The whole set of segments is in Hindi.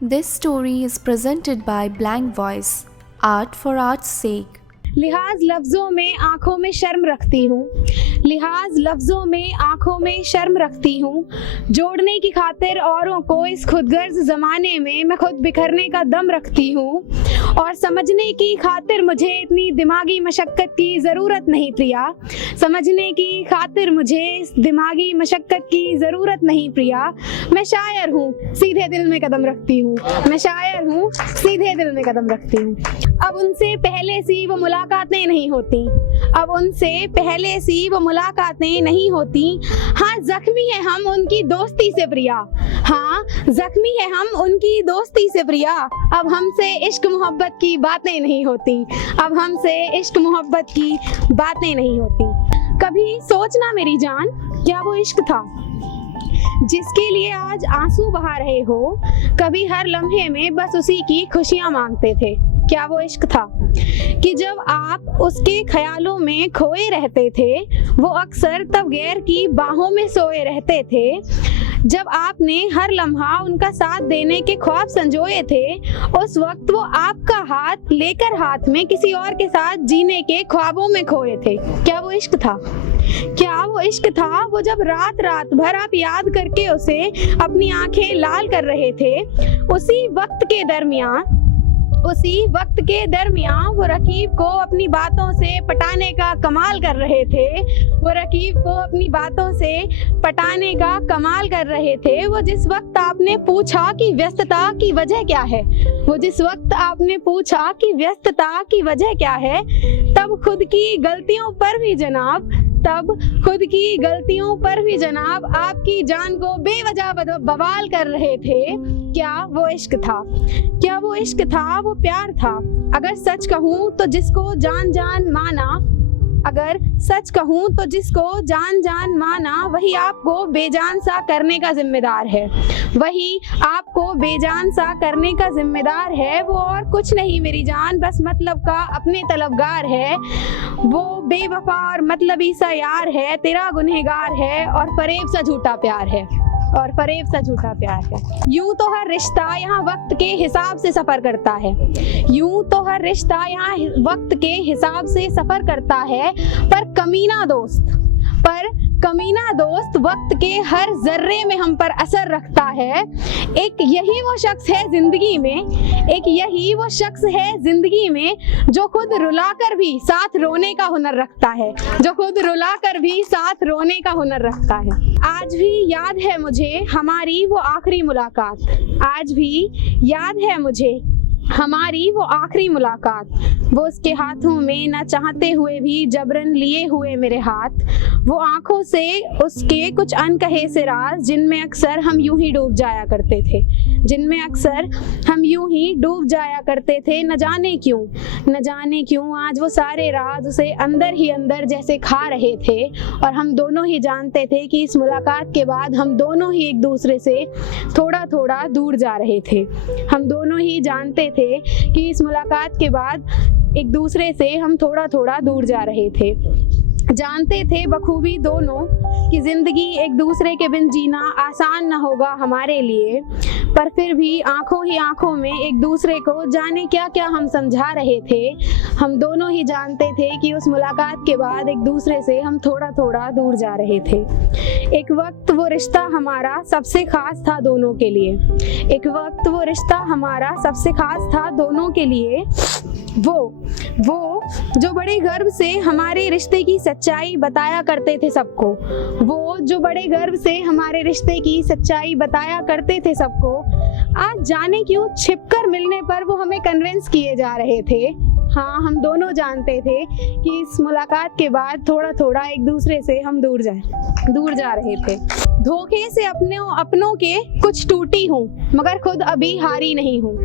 This story is presented by Blank Voice, Art for Art's sake. लिहाज लफ्ज़ों में आँखों में शर्म रखती हूँ, लिहाज लफ्ज़ों में आँखों में शर्म रखती हूँ। जोड़ने की खातिर औरों को इस खुदगर्ज ज़माने में मैं खुद बिखरने का दम रखती हूँ। और समझने की खातिर मुझे इतनी दिमागी मशक्क़त की ज़रूरत नहीं प्रिया, समझने की खातिर मुझे इस दिमागी मशक्क़त की ज़रूरत नहीं प्रिया। मैं शायर हूँ, सीधे दिल में कदम रखती हूँ, मैं शायर हूँ, सीधे दिल में कदम रखती हूँ। अब उनसे पहले सी वो मुलाकातें नहीं होती, अब उनसे पहले सी वो मुलाकातें नहीं होती। हाँ ज़ख्मी है हम उनकी दोस्ती से प्रिया, हाँ ज़ख्मी है हम उनकी दोस्ती से प्रिया। अब हमसे इश्क मोहब्बत की बातें नहीं होती, अब हमसे इश्क मोहब्बत की बातें नहीं होती। कभी सोचना मेरी जान, क्या वो इश्क था जिसके लिए आज आंसू बहा रहे हो? कभी हर लम्हे में बस उसी की खुशियां मांगते थे, क्या वो इश्क था कि जब आप उसके ख्यालों में खोए रहते थे, वो अक्सर तब गैर की बाहों में सोए रहते थे। जब आपने हर लम्हा उनका साथ देने के ख्वाब संजोए थे, उस वक्त वो आपका हाथ लेकर हाथ में किसी और के साथ जीने के ख्वाबों में खोए थे, क्या वो इश्क था? क्या वो इश्क था वो जब रात रात भर आप याद करके उसे अपनी आंखें लाल कर रहे थे? उसी वक्त के दरमियान वो रकीब को अपनी बातों से पटाने का कमाल कर रहे थे, वो रकीब को अपनी बातों से पटाने का कमाल कर रहे थे। वो जिस वक्त आपने पूछा कि व्यस्तता की वजह क्या है, वो जिस वक्त आपने पूछा कि व्यस्तता की वजह क्या है, तब खुद की गलतियों पर भी जनाब आपकी जान को बेवजह बवाल कर रहे थे। क्या वो इश्क था? क्या वो इश्क था? वो प्यार था? अगर सच कहूँ तो जिसको जान जान माना, वही आपको बेजान सा करने का जिम्मेदार है, वही आपको बेजान सा करने का जिम्मेदार है। वो और कुछ नहीं मेरी जान, बस मतलब का अपने तलबगार है। वो बेवफा और मतलबी सा यार है, तेरा गुनहगार है और फरेब सा झूठा प्यार है, यूं तो हर रिश्ता यहाँ वक्त के हिसाब से सफर करता है, यूं तो हर रिश्ता यहाँ वक्त के हिसाब से सफर करता है। पर कमीना दोस्त वक्त के हर जर्रे में हम पर असर रखता है। एक यही वो शख्स है जिंदगी में जो खुद रुलाकर भी साथ रोने का हुनर रखता है, आज भी याद है मुझे हमारी वो आखिरी मुलाकात, वो उसके हाथों में न चाहते हुए भी जबरन लिए हुए मेरे हाथ, वो आंखों से उसके कुछ अनकहे से राज जिनमें अक्सर हम यूं ही डूब जाया करते थे। न जाने क्यों आज वो सारे राज उसे अंदर ही अंदर जैसे खा रहे थे। और हम दोनों ही जानते थे कि इस मुलाकात के बाद हम दोनों ही एक दूसरे से थोड़ा थोड़ा दूर जा रहे थे, हम दोनों ही जानते थे कि इस मुलाकात के बाद एक दूसरे से हम थोड़ा थोड़ा दूर जा रहे थे। जानते थे बखूबी दोनों कि जिंदगी एक दूसरे के बिन जीना आसान न होगा हमारे लिए, पर फिर भी आंखों ही आंखों में एक दूसरे को जाने क्या क्या हम समझा रहे थे। हम दोनों ही जानते थे कि उस मुलाकात के बाद एक दूसरे से हम थोड़ा थोड़ा दूर जा रहे थे। एक वक्त वो रिश्ता हमारा सबसे खास था दोनों के लिए, वो जो बड़े गर्व से हमारे रिश्ते की सच्चाई बताया करते थे सबको, आज जाने क्यों छिपकर मिलने पर वो हमें कन्विंस किए जा रहे थे। हाँ हम दोनों जानते थे कि इस मुलाकात के बाद थोड़ा थोड़ा एक दूसरे से हम दूर जा रहे थे। धोखे से अपनों के कुछ टूटी हूँ मगर खुद अभी हारी नहीं हूँ,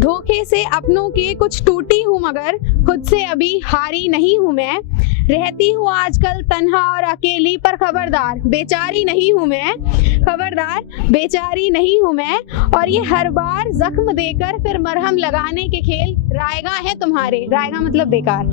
धोखे से अपनों के कुछ टूटी हूँ मगर खुद से अभी हारी नहीं हूँ मैं। रहती हूँ आजकल तन्हा और अकेली, पर खबरदार बेचारी नहीं हूँ मैं। और ये हर बार जख्म देकर फिर मरहम लगाने के खेल रायगा है तुम्हारे, रायगा मतलब बेकार,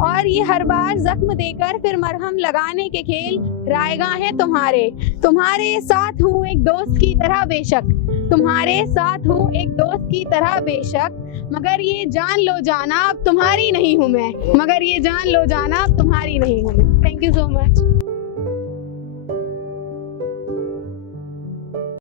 और ये हर बार जख्म देकर फिर मरहम लगाने के खेल रायगा है तुम्हारे साथ हूँ एक दोस्त की तरह बेशक, तुम्हारे साथ हूँ एक दोस्त की तरह बेशक, मगर ये जान लो जाना अब तुम्हारी नहीं हूँ मैं, मगर ये जान लो जाना अब तुम्हारी नहीं हूँ मैं। Thank you so much.